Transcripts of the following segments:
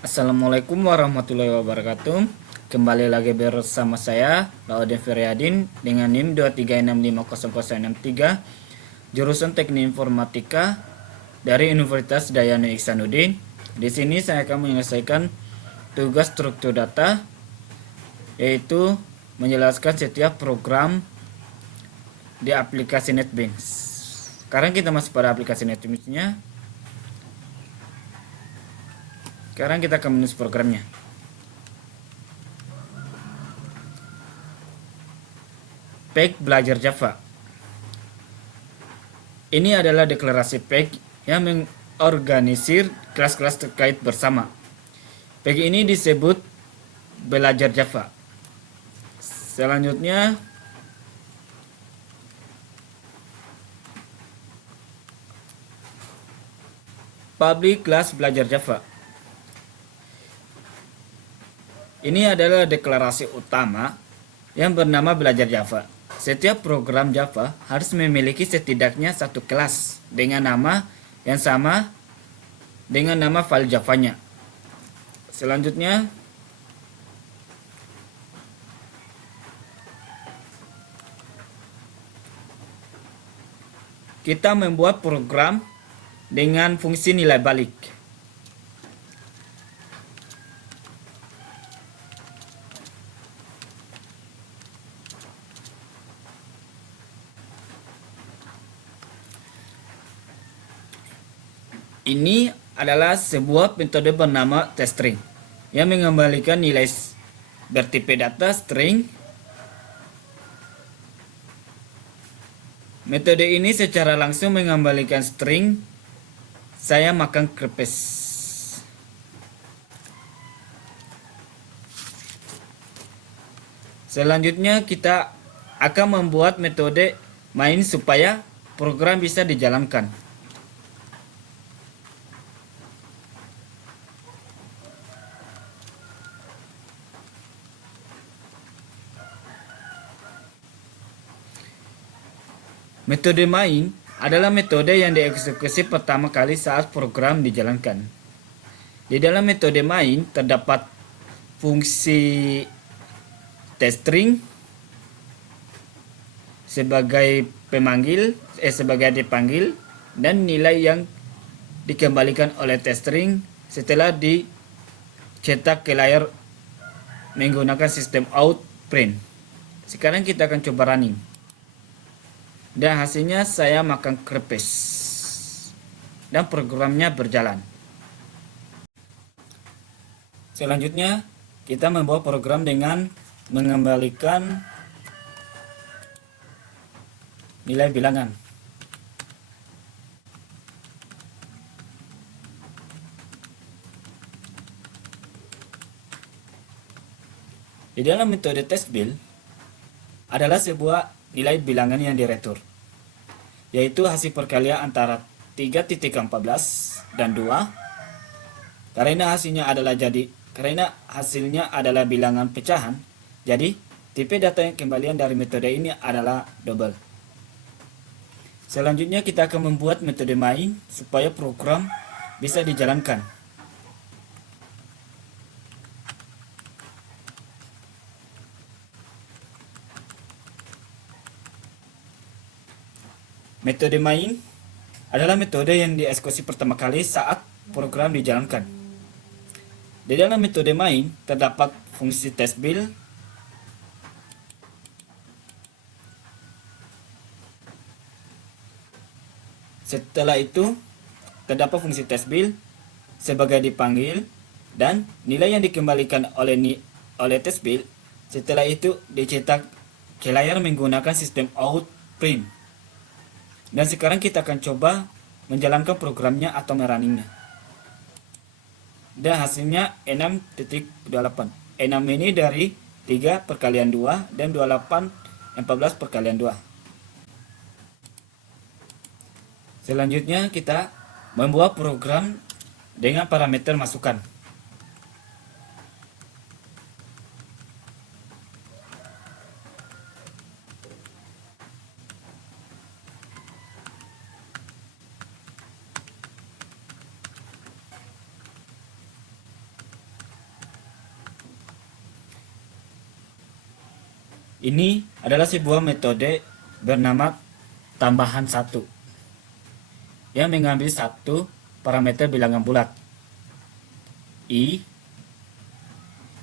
Assalamualaikum warahmatullahi wabarakatuh. Kembali lagi bersama saya, Laudin Feryadin, dengan NIM 236500063, jurusan Teknik Informatika dari Universitas Dayanu Ihsanuddin. Di sini saya akan menyelesaikan tugas struktur data, yaitu menjelaskan setiap program di aplikasi NetBeans. Sekarang kita masuk pada aplikasi NetBeans-nya. Sekarang kita akan menulis programnya. PEG belajar Java. Ini adalah deklarasi PEG yang mengorganisir kelas-kelas terkait bersama. PEG ini disebut belajar Java. Selanjutnya, public class belajar Java. Ini adalah deklarasi utama yang bernama belajar Java. Setiap program Java harus memiliki setidaknya satu kelas dengan nama yang sama dengan nama file Java-nya. Selanjutnya, kita membuat program dengan fungsi nilai balik. Ini adalah sebuah metode bernama toString yang mengembalikan nilai bertipe data string. Metode ini secara langsung mengembalikan string "saya makan krepes". Selanjutnya kita akan membuat metode main supaya program bisa dijalankan. Metode main adalah metode yang dieksekusi pertama kali saat program dijalankan. Di dalam metode main terdapat fungsi toString sebagai dipanggil, dan nilai yang dikembalikan oleh toString setelah dicetak ke layar menggunakan sistem out print. Sekarang kita akan coba running. Dan hasilnya "saya makan krepes", dan programnya berjalan. Selanjutnya kita membuat program dengan mengembalikan nilai bilangan. Di dalam metode testBuild adalah sebuah nilai bilangan yang diretur, yaitu hasil perkalian antara 3.14 dan 2. Karena hasilnya adalah bilangan pecahan, jadi tipe data yang kembalian dari metode ini adalah double. Selanjutnya kita akan membuat metode main supaya program bisa dijalankan. Metode main adalah metode yang dieksekusi pertama kali saat program dijalankan. Di dalam metode main terdapat fungsi testBuild, setelah itu terdapat fungsi testBuild sebagai dipanggil, dan nilai yang dikembalikan oleh testBuild setelah itu dicetak ke layar menggunakan sistem out print. Dan sekarang kita akan coba menjalankan programnya atau merunningnya. Dan hasilnya 6.28. 6 ini dari 3 perkalian 2 dan 28 14 perkalian 2. Selanjutnya kita membuat program dengan parameter masukan. Ini adalah sebuah metode bernama tambahan satu yang mengambil satu parameter bilangan bulat I.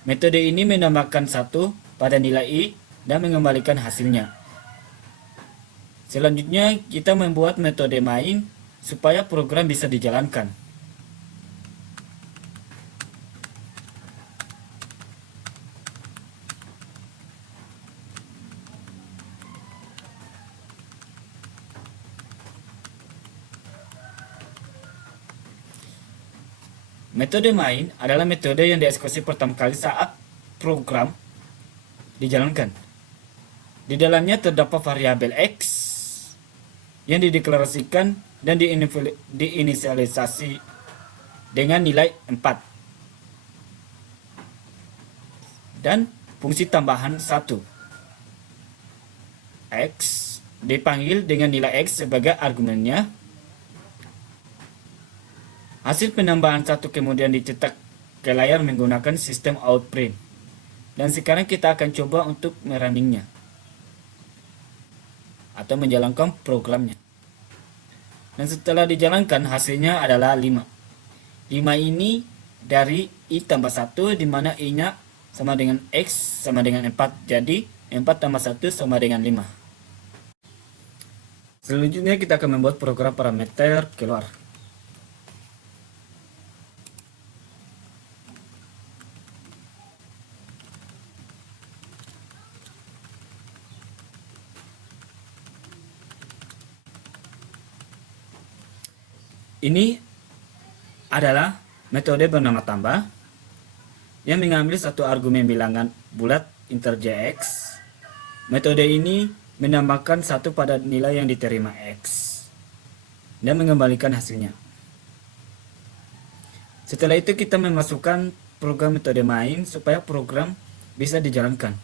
Metode ini menambahkan satu pada nilai I dan mengembalikan hasilnya. Selanjutnya kita membuat metode main supaya program bisa dijalankan. Metode main adalah metode yang dieksekusi pertama kali saat program dijalankan. Di dalamnya terdapat variabel X yang dideklarasikan dan diinisialisasi dengan nilai 4 dan fungsi tambahan 1 X dipanggil dengan nilai X sebagai argumennya. Hasil penambahan 1 kemudian dicetak ke layar menggunakan sistem outprint. Dan sekarang kita akan coba untuk merunningnya atau menjalankan programnya. Dan setelah dijalankan hasilnya adalah 5. 5 ini dari I tambah 1 di mana I-nya sama dengan X sama dengan 4. Jadi 4 tambah 1 sama dengan 5. Selanjutnya kita akan membuat program parameter keluar. Ini adalah metode bernama tambah yang mengambil satu argumen bilangan bulat integer X. Metode ini menambahkan satu pada nilai yang diterima X dan mengembalikan hasilnya. Setelah itu kita memasukkan program metode main supaya program bisa dijalankan.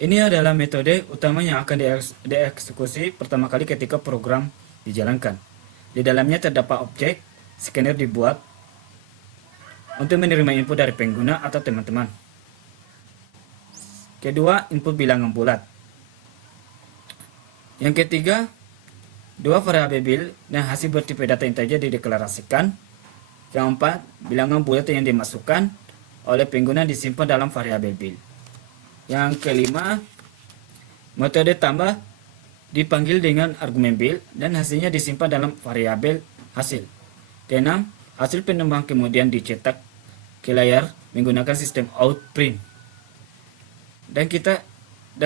Ini adalah metode utama yang akan dieksekusi pertama kali ketika program dijalankan. Di dalamnya terdapat objek, scanner dibuat untuk menerima input dari pengguna atau teman-teman. Kedua, input bilangan bulat. Yang ketiga, dua variabel bil dan hasil bertipe data integer dideklarasikan. Keempat, bilangan bulat yang dimasukkan oleh pengguna disimpan dalam variabel bil. Yang kelima, metode tambah dipanggil dengan argumen bil dan hasilnya disimpan dalam variabel hasil. Keenam, hasil penambahan kemudian dicetak ke layar menggunakan sistem outprint. Dan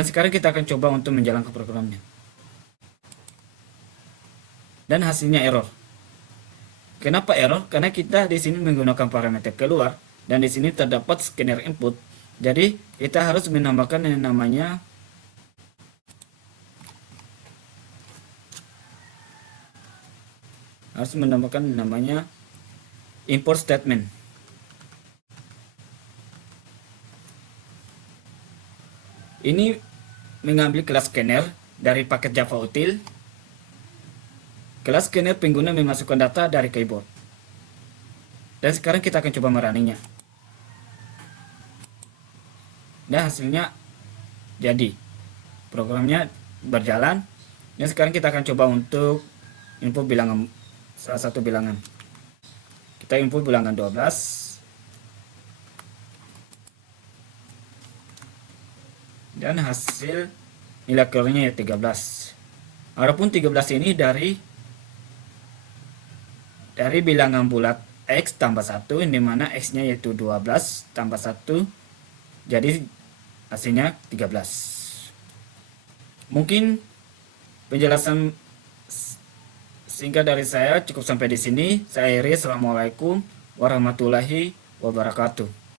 sekarang kita akan coba untuk menjalankan programnya. Dan hasilnya error. Kenapa error? Karena kita di sini menggunakan parameter keluar dan di sini terdapat scanner input. Jadi kita harus menambahkan yang namanya import statement. Ini mengambil kelas scanner dari paket Java util. Kelas scanner pengguna memasukkan data dari keyboard. Dan sekarang kita akan coba merunningnya. Dan hasilnya jadi. Programnya berjalan. Dan sekarang kita akan coba untuk input bilangan, salah satu bilangan. Kita input bilangan 12. Dan hasil nilai keluarnya ya 13. Adapun 13 ini dari bilangan bulat X tambah 1, di mana X nya yaitu 12 tambah 1, jadi hasilnya 13. Mungkin penjelasan singkat dari saya cukup sampai di sini. Saya Iris, assalamualaikum warahmatullahi wabarakatuh.